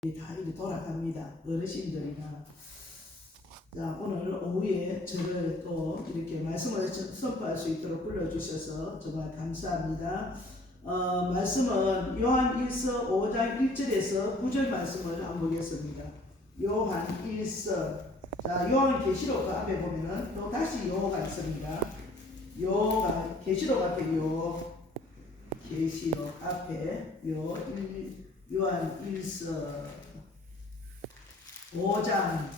다 이렇게 돌아갑니다. 어르신들이나. 자, 오늘 오후에 저를 또 이렇게 말씀을 선포할 수 있도록 불러주셔서 정말 감사합니다. 말씀은 요한 1서 5장 1절에서 9절 말씀을 한번 보겠습니다. 요한 1서. 자, 요한 계시록 앞에 보면은 또 다시 요가 있습니다. 요가 계시록 앞에 계시록 앞에 요한 1서 5장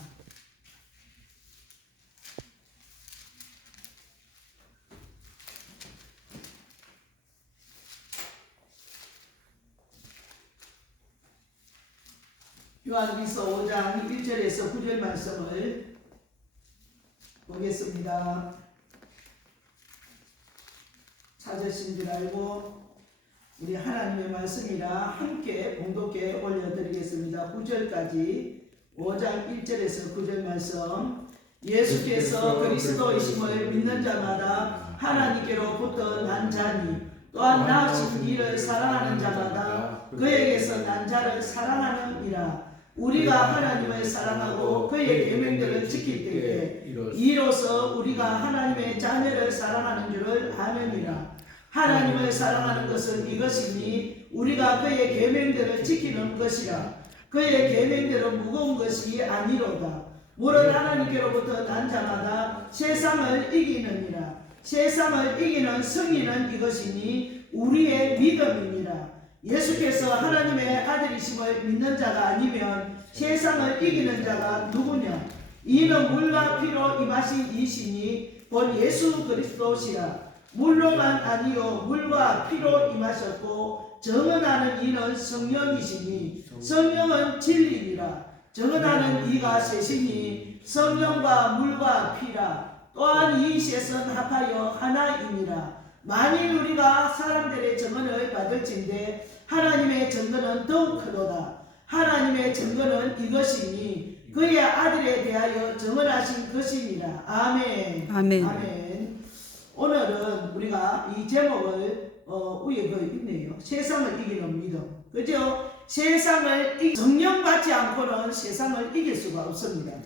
요한일서 5장 1절에서 9절 말씀을 보겠습니다. 찾으신 줄 알고 우리 하나님의 말씀이라 함께 봉독해 올려드리겠습니다. 9절까지 5장 1절에서 9절 말씀. 예수께서 그리스도이심을 믿는 자마다 하나님께로부터 난 자니 또한 낳으신 이를 사랑하는 자마다 그에게서 난 자를 사랑하느니라. 우리가 하나님을 사랑하고 그의 계명들을 지킬 때에 이로써 우리가 하나님의 자녀를 사랑하는 줄을 아느니라. 하나님을 사랑하는 것은 이것이니 우리가 그의 계명들을 지키는 것이라. 그의 계명들은 무거운 것이 아니로다. 무릇 하나님께로부터 난 자마다 세상을 이기느니라. 세상을 이기는 승리는 이것이니 우리의 믿음이니라. 예수께서 하나님의 아들이심을 믿는 자가 아니면 세상을 이기는 자가 누구냐? 이는 물과 피로 임하신 이시니 곧 예수 그리스도시라. 물로만 아니요 물과 피로 임하셨고 정언하는 이는 성령이시니 성령은 진리니라. 정언하는 이가 셋이니 성령과 물과 피라. 또한 이 셋은 합하여 하나이니라. 만일 우리가 사람들의 증언을 받을진대 하나님의 증거는 더욱 크도다. 하나님의 증거는 이것이니 그의 아들에 대하여 증언하신 것이니라. 아멘. 아멘. 아멘. 오늘은 우리가 이 제목을 위에 있네요. 세상을 이기는 믿음. 그죠? 세상을 정령받지 않고는 세상을 이길 수가 없습니다.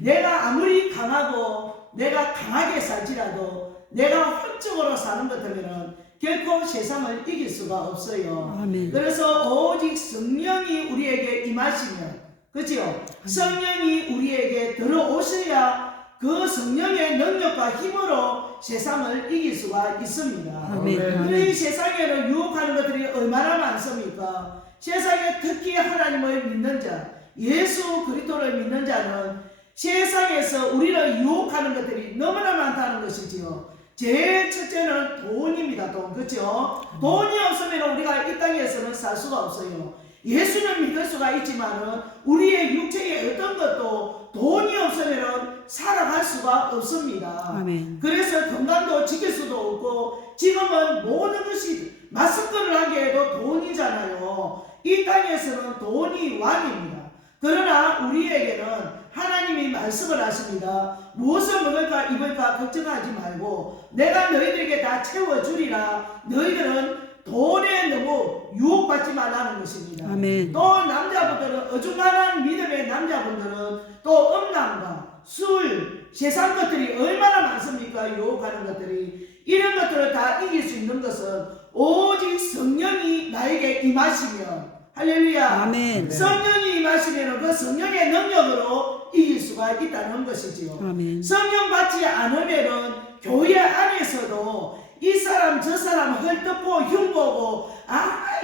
내가 아무리 강하고 내가 강하게 살지라도 내가 혼적으로 사는 것 같으면 결코 세상을 이길 수가 없어요. 아멘. 그래서 오직 성령이 우리에게 임하시면, 그죠? 성령이 우리에게 들어오셔야 그 성령의 능력과 힘으로 세상을 이길 수가 있습니다. 아멘. 이 세상에는 유혹하는 것들이 얼마나 많습니까? 세상에 특히 하나님을 믿는 자, 예수 그리스도를 믿는 자는 세상에서 우리를 유혹하는 것들이 너무나 많다는 것이지요. 제일 첫째는 돈입니다. 돈. 그렇죠? 돈이 없으면 우리가 이 땅에서는 살 수가 없어요. 예수는 믿을 수가 있지만은 우리의 육체의 어떤 것도 돈이 없으면 살아갈 수가 없습니다. 아멘. 그래서 건강도 지킬 수도 없고 지금은 모든 것이 마스크를 하게 해도 돈이잖아요. 이 땅에서는 돈이 왕입니다. 그러나 우리에게는 하나님이 말씀을 하십니다. 무엇을 먹을까 입을까 걱정하지 말고 내가 너희들에게 다 채워주리라. 너희들은 돈에 너무 유혹받지 말라는 것입니다. 아멘. 또 남자분들은 어중간한 믿음의 남자분들은 또 음란과 술, 세상 것들이 얼마나 많습니까? 유혹하는 것들이. 이런 것들을 다 이길 수 있는 것은 오직 성령이 나에게 임하시면, 할렐루야. 아멘. 성령이 임하시면 그 성령의 능력으로 이길 수가 있다는 것이지요. 아멘. 성령 받지 않으면은 교회 안에서도 이 사람 저 사람 헐뜯고 흉보고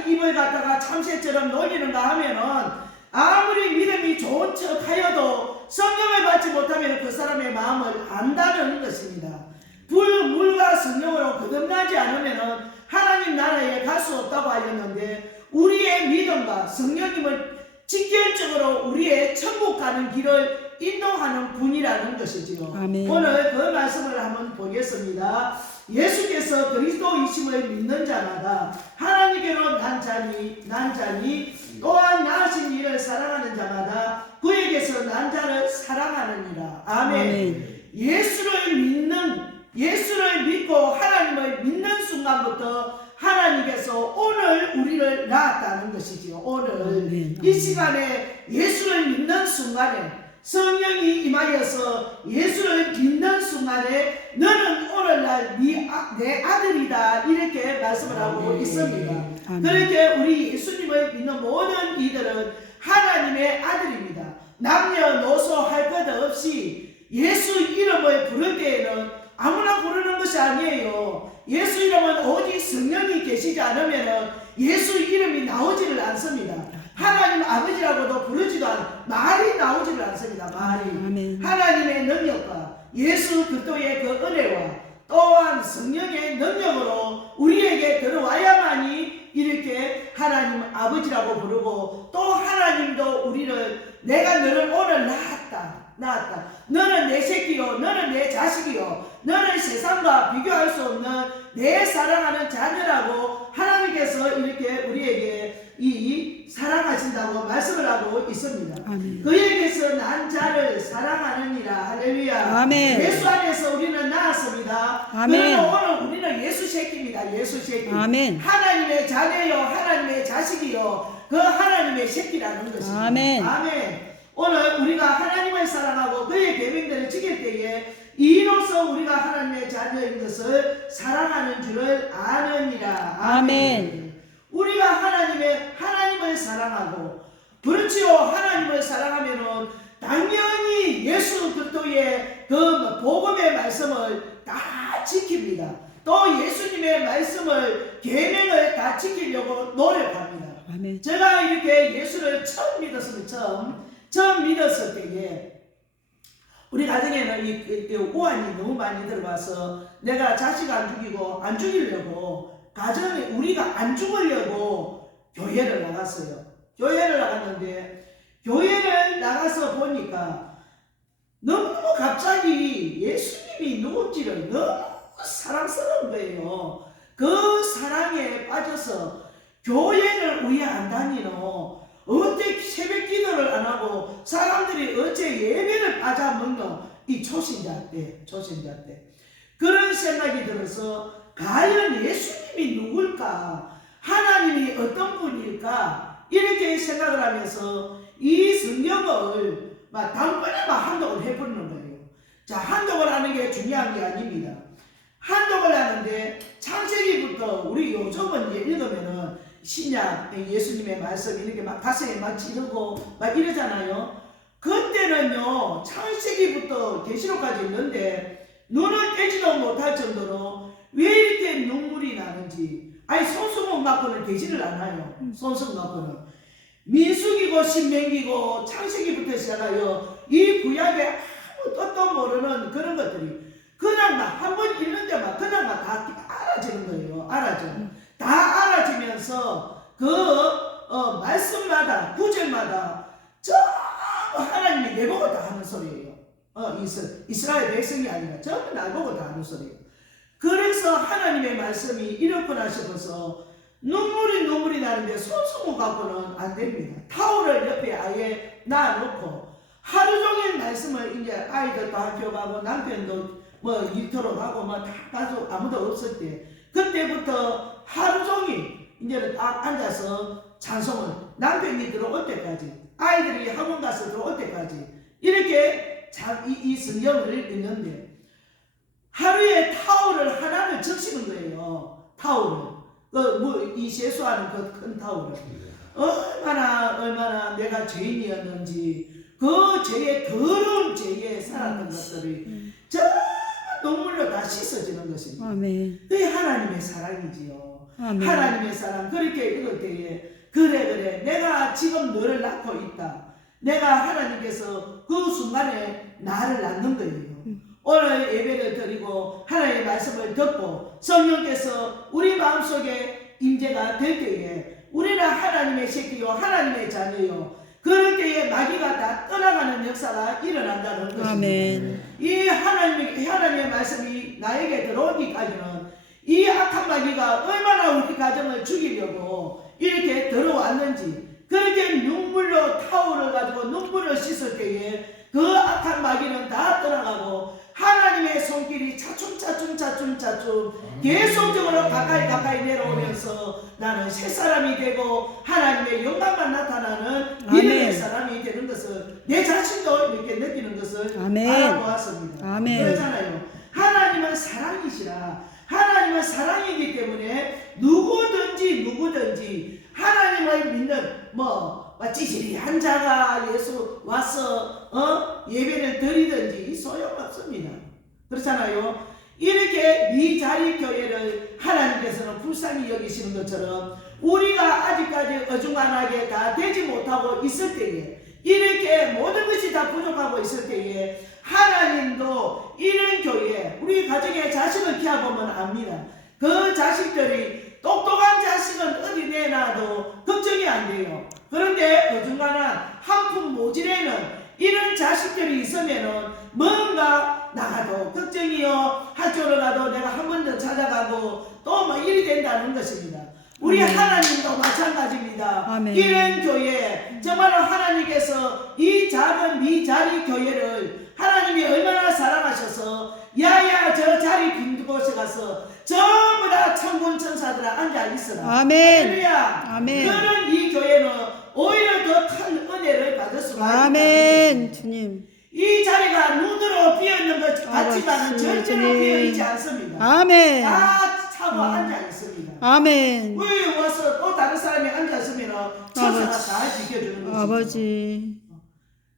입을 갖다가 참새처럼 놀리는가 하면은 아무리 믿음이 좋은 척 하여도 성령을 받지 못하면 그 사람의 마음을 안다는 것입니다. 물과 성령으로 거듭나지 않으면은 하나님 나라에 갈 수 없다고 하였는데 우리의 믿음과 성령님을 직결적으로 우리의 천국 가는 길을 인도하는 분이라는 것이지요. 아멘. 오늘 그 말씀을 한번 보겠습니다. 예수께서 그리스도이심을 믿는 자마다 하나님께로 난 자니 또한 낳으신 이를 사랑하는 자마다 그에게서 난 자를 사랑하느니라. 아멘. 아멘. 예수를 믿고 하나님을 믿는 순간부터 하나님께서 오늘 우리를 낳았다는 것이지요. 오늘 이 시간에 예수를 믿는 순간에 성령이 임하여서 예수를 믿는 순간에 너는 오늘날 내 아들이다 이렇게 말씀을 하고 있습니다. 그렇게 우리 예수님을 믿는 모든 이들은 하나님의 아들입니다. 남녀노소 할 것 없이 예수 이름을 부를 때에는 아무나 부르는 것이 아니에요. 예수 이름은 오직 성령이 계시지 않으면 예수 이름이 나오지를 않습니다. 하나님 아버지라고도 부르지도 말이 나오지를 않습니다. 말이. 아멘. 하나님의 능력과 예수 그리스도의 그 은혜와 또한 성령의 능력으로 우리에게 들어와야만이 이렇게 하나님 아버지라고 부르고 또 하나님도 우리를 내가 너를 오늘 낳았다. 너는 내 새끼요, 너는 내 자식이요, 너는 세상과 비교할 수 없는 내 사랑하는 자녀라고 하나님께서 이렇게 우리에게 이 사랑하신다고 말씀을 하고 있습니다. 아멘. 그에게서 난 자를 사랑하느니라. 할렐루야. 아멘. 예수 안에서 우리는 나았습니다. 아멘. 오늘 우리는 예수 새끼입니다. 예수 새끼. 아멘. 하나님의 자녀요, 하나님의 자식이요, 그 하나님의 새끼라는 것입니다. 아멘. 아멘. 오늘 우리가 하나님을 사랑하고 그의 계명들을 지킬 때에 이로써 우리가 하나님의 자녀인 것을 사랑하는 줄을 아느니라. 아멘. 우리가 하나님을 사랑하고 그렇지요. 하나님을 사랑하면은 당연히 예수 그리스도의 그 복음의 말씀을 다 지킵니다. 또 예수님의 말씀을 계명을 다 지키려고 노력합니다. 아멘. 제가 이렇게 예수를 처음 믿었습니다. 처음 믿었을 때에 우리 가정에는 이 오한이 너무 많이 들어와서 내가 자식 안 죽이려고 가정에 우리가 안 죽으려고 교회를 나갔어요. 교회를 나갔는데 교회를 나가서 보니까 너무 갑자기 예수님이 누군지를 너무 사랑스러운 거예요. 그 사랑에 빠져서 교회를 왜 안 다니노? 어떻게 새벽 기도를 안 하고 사람들이 어째 예배를 빠져먹노? 이 초신자 때 그런 생각이 들어서 과연 예수님이 누굴까? 하나님이 어떤 분일까? 이렇게 생각을 하면서 이 성경을 단번에 한독을 해버리는 거예요. 자, 한독을 하는 게 중요한 게 아닙니다. 한독을 하는데 창세기부터 우리 요즘은 이제 읽으면은 신약 예수님의 말씀 이렇게 막 가슴에 막 찌르고 막 이러잖아요. 그때는요 창세기부터 계시록까지 있는데 눈을 떼지도 못할 정도로 왜 이렇게 눈물이 나는지. 아니 손수건 갖고는 되지를 않아요. 손수건 갖고는 민수기고 신명기고 창세기부터 시작하여 이 구약에 아무 뜻도 모르는 그런 것들이 그냥 막 한 번 읽는데 막 그냥 막 다 알아지는 거예요. 다 알아지면서 그 말씀마다 구절마다 전부 하나님이 내보고 다 하는 소리예요. 이스라엘 백성이 아니라 전부 나보고 다 하는 소리예요. 그래서 하나님의 말씀이 이렇구나 싶어서 눈물이 나는데 손수건 갖고는 안 됩니다. 타올을 옆에 아예 놔놓고 하루 종일 말씀을 이제 아이들도 학교 가고 남편도 일터로 가고 다 가서 아무도 없을 때 그때부터 하루 종일 이제는 딱 앉아서 찬송을 남편이 들어올 때까지 아이들이 학원 가서 들어올 때까지 이렇게 이 성경을 읽는데 하루에 타올을 하나를 적시는 거예요. 타올을 이 세수하는 그 큰 타올을 얼마나 내가 죄인이었는지 그 죄의 더러운 죄에 살았던 것들이 전부 눈물로 다 씻어지는 것입니다. 아멘. 그게 하나님의 사랑이지요. 아멘. 하나님의 사랑. 그렇게 읽을 때에 그래 내가 지금 너를 낳고 있다. 내가 하나님께서 그 순간에 나를 낳는 거예요. 오늘 예배를 드리고 하나님의 말씀을 듣고 성령께서 우리 마음속에 임재가 될 때에 우리는 하나님의 새끼요 하나님의 자녀요 그럴 때에 마귀가 다 떠나가는 역사가 일어난다는 것입니다. 아멘. 이 하나님의 말씀이 나에게 들어오기까지는 이 악한 마귀가 얼마나 우리 가정을 죽이려고 이렇게 들어왔는지 그렇게 눈물로 타올을 가지고 눈물을 씻을 때에 그 악한 마귀는 다 떠나가고 하나님의 손길이 차츰 차츰 계속적으로 가까이 내려오면서 나는 새 사람이 되고 하나님의 영광만 나타나는 믿음의 사람이 되는 것을 내 자신도 이렇게 느끼는 것을 알아보았습니다. 그렇잖아요. 하나님은 사랑이시라. 하나님은 사랑이기 때문에 누구든지 하나님을 믿는 찌질이한 자가 예수 와서 예배를 드리든지 소용없습니다. 그렇잖아요. 이렇게 미자리 교회를 하나님께서는 불쌍히 여기시는 것처럼 우리가 아직까지 어중간하게 다 되지 못하고 있을 때에, 이렇게 모든 것이 다 부족하고 있을 때에 하나님도 이런 교회, 우리 가정의 자식을 키워보면 압니다. 그 자식들이 똑똑한 자식은 어디 내놔도 걱정이 안 돼요. 그런데 어중간한 한푼 모질에는 이런 자식들이 있으면은 뭔가 나가도 걱정이요, 학교를 가도 내가 한 번 더 찾아가고 또 뭐 일이 된다는 것입니다. 우리 하나님도 마찬가지입니다. 이런 교회, 정말로 하나님께서 이 작은 미자리 교회를 하나님이 얼마나 사랑하셔서 야야 저 자리 빈 곳에 가서 전부 다 천군 천사들 앉아 있으라. 할렐루야. 그런 이 교회는 오히려 더 큰 은혜를 받을 수가 있다. 주님. 이 자리가 눈으로 비어있는 것 같지만은 절대로 비어있지 않습니다. 다 차고 앉아 있습니다. 왜 와서 또 다른 사람이 앉았으면 천사가 다 지켜주는 것이죠.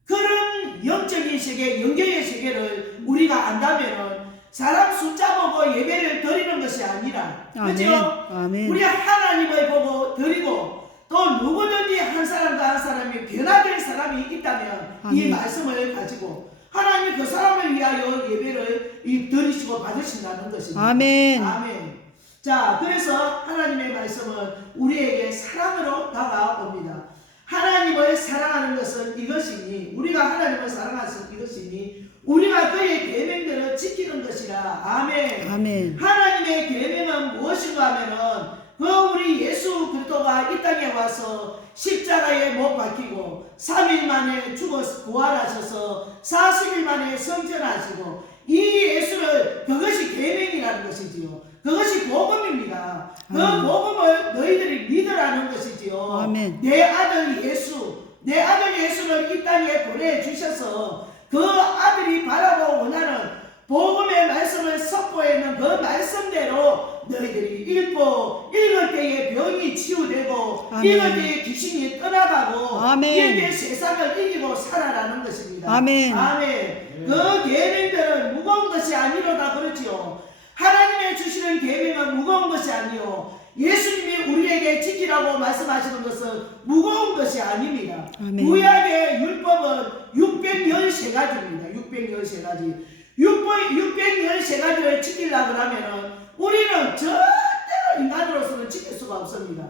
그런 영적인 세계, 영계의 세계를 우리가 안다면은 사람 숫자 보고 예배를 드리는 것이 아니라, 그렇죠? 우리 하나님을 보고 드리고, 또 누구든지 한 사람과 한 사람이 변화될 사람이 있다면 이 말씀을 가지고 하나님이 그 사람을 위하여 예배를 드리시고 받으신다는 것입니다. 아멘. 자, 그래서 하나님의 말씀은 우리에게 사랑으로 다가옵니다. 하나님을 사랑하는 것은 이것이니, 우리가 하나님을 사랑하는 것은 이것이니 우리가 그의 계명들을 지키는 것이라. 아멘. 하나님의 계명은 무엇인가 하면은 우리 예수 그리스도가 이 땅에 와서 십자가에 못 박히고 3일 만에 죽어서 부활하셔서 40일 만에 성전하시고, 이 예수를, 그것이 계명이라는 것이지요. 그것이 복음입니다. 그 복음을 너희들이 믿으라는 것이지요. 내 아들 예수를 이 땅에 보내주셔서 그 아들이 바라고 원하는 복음의 말씀을 선포하는 그 말씀대로 너희들이 읽을 때에 병이 치유되고 읽을 때에 귀신이 떠나가고 읽을 때 세상을 이기고 살아라는 것입니다. 그 계명들은 무거운 것이 아니로다 그렇지요. 하나님의 주시는 계명은 무거운 것이 아니요, 예수님이 우리에게 지키라고 말씀하시는 것은 무거운 것이 아닙니다. 구약의 율법은 613가지입니다. 613가지. 613가지를 지키려고 하면은 우리는 절대로 인간으로서는 지킬 수가 없습니다.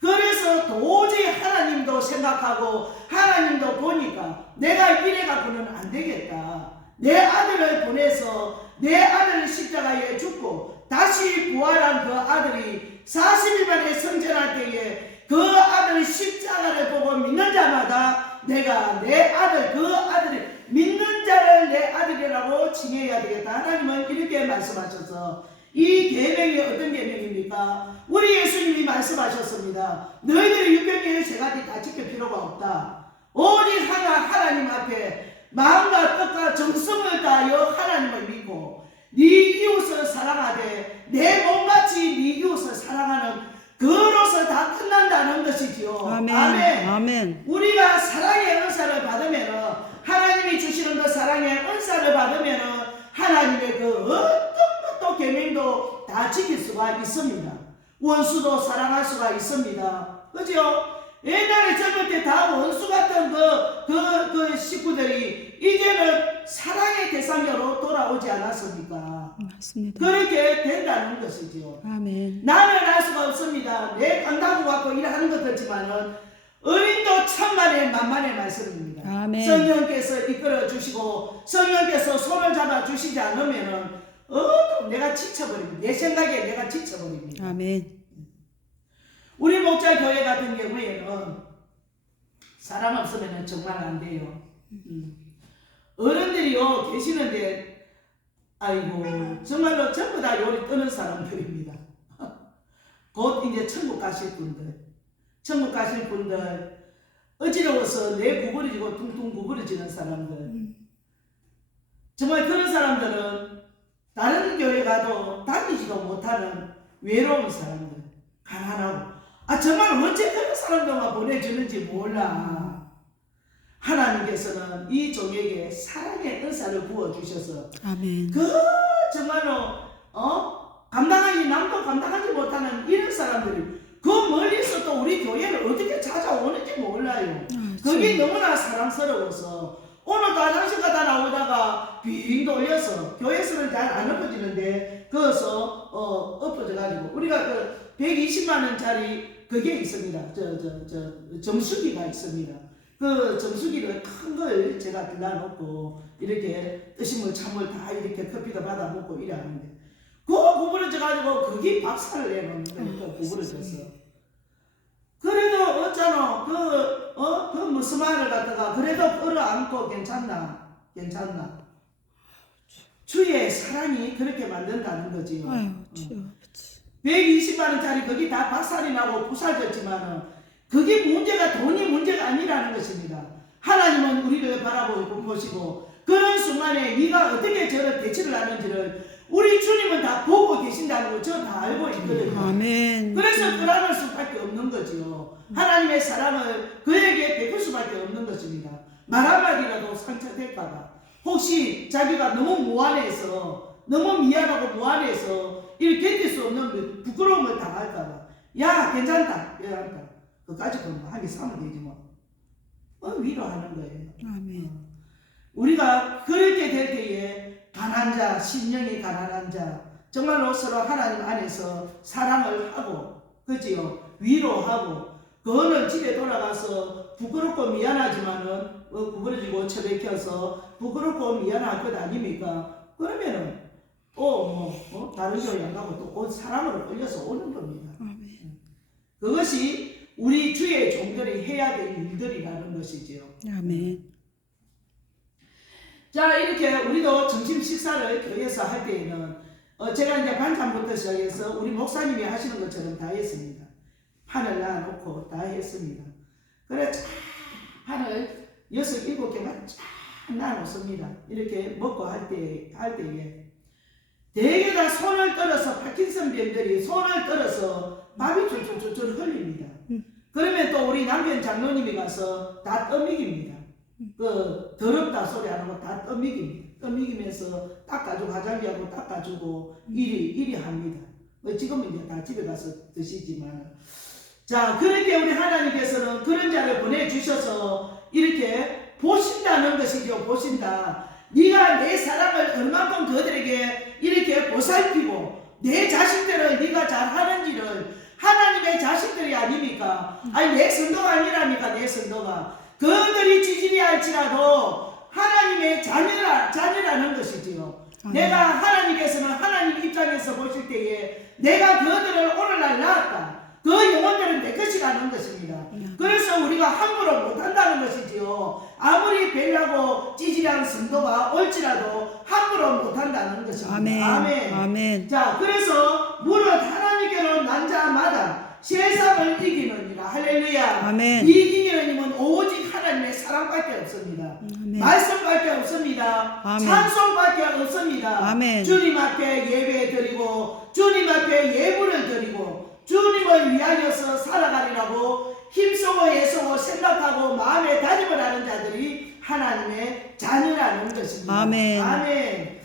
그래서 도저히 하나님도 생각하고 하나님도 보니까 내가 이래 갖고는 안 되겠다. 내 아들을 보내서 내 아들을 십자가에 죽고 다시 부활한 그 아들이 40일 만에 성전할 때에 그 아들 십자가를 보고 믿는 자마다 내가 내 아들, 그 아들을 믿는 자를 내 아들이라고 칭해야 되겠다. 하나님은 이렇게 말씀하셔서, 이 계명이 어떤 계명입니까? 우리 예수님이 말씀하셨습니다. 너희들이 육경계의 세 가지 다 지킬 필요가 없다. 오직 하나님 앞에 마음과 뜻과 정성을 다하여 하나님을 믿고 네 이웃을 사랑하되 내 몸같이 네 이웃을 사랑하는, 그로서 다 끝난다는 것이지요. 아멘. 우리가 사랑의 은사를 받으면, 하나님이 주시는 그 사랑의 은사를 받으면 하나님의 그 어떤 것도 계명도 다 지킬 수가 있습니다. 원수도 사랑할 수가 있습니다. 그죠? 옛날에 젊을 때 다 원수 같은 그 식구들이 이제는 사랑의 대상으로 돌아오지 않았습니까? 맞습니다. 그렇게 된다는 것이지요. 나는 알 수가 없습니다. 내 간다고 갖고 일하는 것 같지만은 어린도 천만의 만만의 말씀입니다. 성령께서 이끌어 주시고 성령께서 손을 잡아 주시지 않으면은 내가 지쳐버립니다. 내 생각에 내가 지쳐버립니다. 우리 목자 교회 같은 경우에는 사람 없으면 정말 안 돼요. 어른들이요 계시는데 아이고 정말로 전부 다 요리 뜨는 사람들입니다. 곧 이제 천국 가실 분들 어지러워서 내 구부러지고 퉁퉁 구부러지는 사람들, 정말 그런 사람들은 다른 교회 가도 다니지도 못하는 외로운 사람들, 가난하고, 정말 어째 그런 사람들만 보내주는지 몰라. 하나님께서는 이 종에게 사랑의 은사를 부어주셔서 아멘. 정말로 남도 감당하지 못하는 이런 사람들이 그 멀리서 또 우리 교회를 어떻게 찾아오는지 몰라요. 그게 너무나 사랑스러워서 오늘도 화장실 가다 나오다가 빙 돌려서, 교회에서는 잘 안 엎어지는데 거기서 엎어져가지고, 우리가 그 120만 원짜리 그게 있습니다. 정수기가 있습니다. 그 정수기를 큰 걸 제가 들러놓고 이렇게 뜨신물 찬물 다 이렇게 커피도 받아 먹고 이래 하는데, 그거 구부러져가지고 그게 박살을 내놓는 거니까 구부러져서. 그래도 어쩌노 그 무슨 말을 갖다가 그래도 끌어안고 괜찮나 주의 사랑이 그렇게 만든다는 거지요. 120만 원짜리 거기 다 박살이 나고 부살졌지만은 그게 돈이 문제가 아니라는 것입니다. 하나님은 우리를 바라보시고 그런 순간에 네가 어떻게 저를 대처를 하는지를 우리 주님은 다 보고 계신다는 거 저 다 알고 있거든요. 아멘. 그래서 끌어안을 수밖에 없는 거지요. 하나님의 사랑을 그에게 베풀 수밖에 없는 것입니다. 말 한마디라도 상처될까봐, 혹시 자기가 너무 무안해서, 너무 미안하고 무안해서 이렇게 견딜 수 없는 부끄러움을 당할까봐, 야 괜찮다. 그까지 한개 사면 되지 뭐. 위로하는 거예요. 아멘. 우리가 그렇게 될 때에 가난한 자, 심령이 가난한 자, 정말로 서로 하나님 안에서 사랑을 하고, 그지요? 위로하고, 그거는 집에 돌아가서 부끄럽고 미안하지만은 구부러지고 처박혀서 부끄럽고 미안할 것 아닙니까? 그러면은 다른 교회 안 가고 또 사랑으로 끌려서 오는 겁니다. 아멘. 그것이 우리 주의 종들이 해야 될 일들이라는 것이지요. 아멘. 자, 이렇게 우리도 점심 식사를 교회에서 할 때에는 제가 이제 반찬부터 시작해서 우리 목사님이 하시는 것처럼 다 했습니다. 판을 놔놓고 다 했습니다. 그래 판을 6, 7개만 쫙 놔놓습니다. 이렇게 먹고 할 때에 대개 다 손을 떨어서, 파킨슨 병들이 손을 떨어서 밥이 쫄쫄쫄 흘립니다. 그러면 또 우리 남편 장로님이 가서 다 떠먹입니다. 그 더럽다 소리 안 하고 다 떠먹이면서 닦아주고, 화장지하고 닦아주고 이리 합니다. 지금은 이제 다 집에 가서 드시지만, 자, 그렇게 우리 하나님께서는 그런 자를 보내주셔서 이렇게 보신다는 것이죠. 보신다. 네가 내 사랑을 얼마큼 그들에게 이렇게 보살피고 내 자식들을 네가 잘하는지를, 하나님의 자식들이 아닙니까? 아니 내 성도가 아니랍니까? 내 성도가 그들이 지질이 할지라도 하나님의 자녀라는 것이지요. 내가 하나님께서는 하나님 입장에서 보실 때에 내가 그들을 오늘날 낳았다, 그 영혼들은 내 것이라는 것입니다. 그래서 우리가 함부로 못한다는 것이지요. 아무리 벨라고 찌질한 성도가 올지라도 함부로 못한다는 것입니다. 아멘. 아멘. 아멘. 자, 그래서 무릇 하나님께로 난 자마다 세상을 이기느니라. 할렐루야. 아멘. 이기는 힘은 오직 하나님의 사랑밖에 없습니다. 아멘. 말씀밖에 없습니다. 아멘. 찬송밖에 없습니다. 아멘. 주님 앞에 예배 드리고 주님 앞에 예물을 드리고 주님을 위하여서 살아가리라고 힘쓰고 애쓰고 생각하고 마음에 다짐을 하는 자들이 하나님의 자녀라는 것입니다. 아멘. 아멘.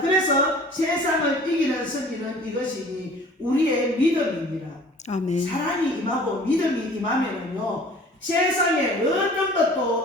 그래서 세상을 이기는 승리는 이것이니 우리의 믿음입니다. 아멘. 사랑이 임하고 믿음이 임하면은요, 세상에 어떤 것도